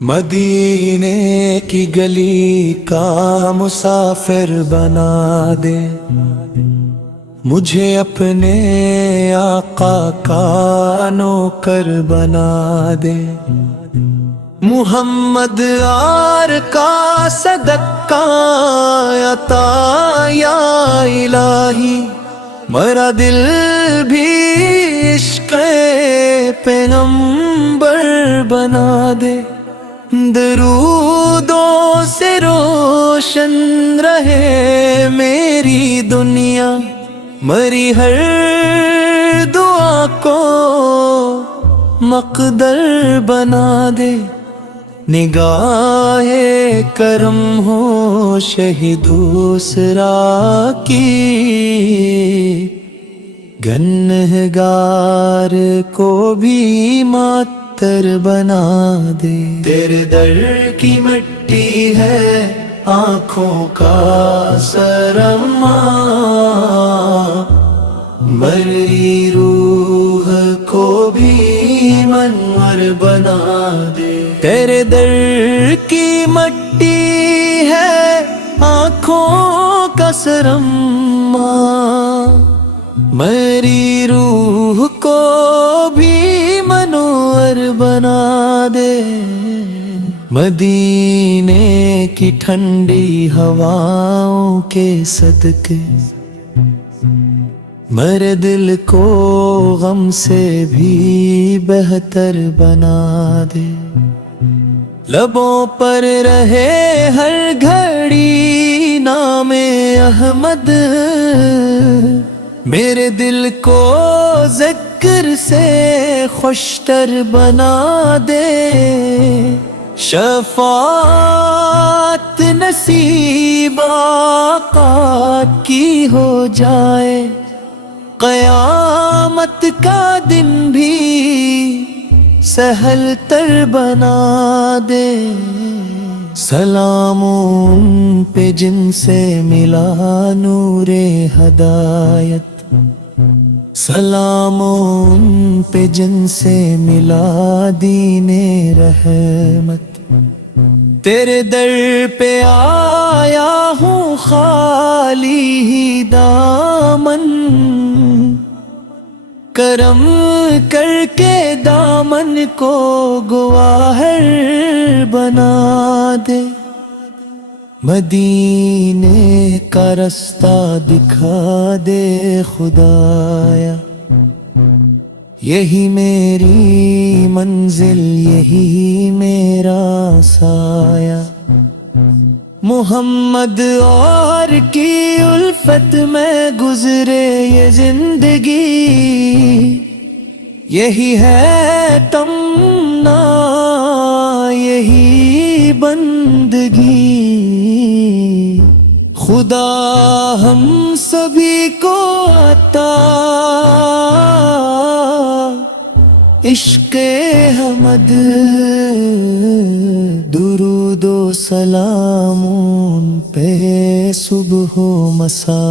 مدینے کی گلی کا مسافر بنا دے، مجھے اپنے آقا کا نوکر بنا دے۔ محمد یار کا صدقہ عطا یا الہی، میرا دل بھی عشق پیغمبر بنا دے۔ درودوں سے روشن رہے میری دنیا، میری ہر دعا کو مقدر بنا دے۔ نگاہ کرم ہو شہید دوسرا کی، گنہگار کو بھی معطر بنا دے۔ تیرے در کی مٹی ہے آنکھوں کا سرما، میری روح کو بھی منور بنا دے۔ تیرے در کی مٹی ہے آنکھوں کا سرما، میری روح کو بھی منور بنا دے۔ مدینے کی ٹھنڈی ہواؤں کے صدقے میرے دل کو غم سے بھی بہتر بنا دے۔ لبوں پر رہے ہر گھڑی نام احمد، میرے دل کو ذکر سے خوشتر بنا دے۔ شفاعت نصیب آقا کی ہو جائے، قیامت کا دن بھی سہل تر بنا دے۔ سلام ان پہ جن سے ملا نور ہدایت، سلام ان پہ جن سے ملا دین رحمت۔ تیرے در پہ آیا ہوں خالی ہی دامن، کرم کر کے دامن کو گواہر بنا دے۔ مدینے کا رستہ دکھا دے خدایا، یہی میری منزل یہی میرا سایہ۔ محمد اور کی الفت میں گزرے یہ زندگی، یہی ہے تمنا یہی بندگی۔ خدا ہم سبھی کو عطا عشق احمد، درود و سلام ان پہ صبح و مسا۔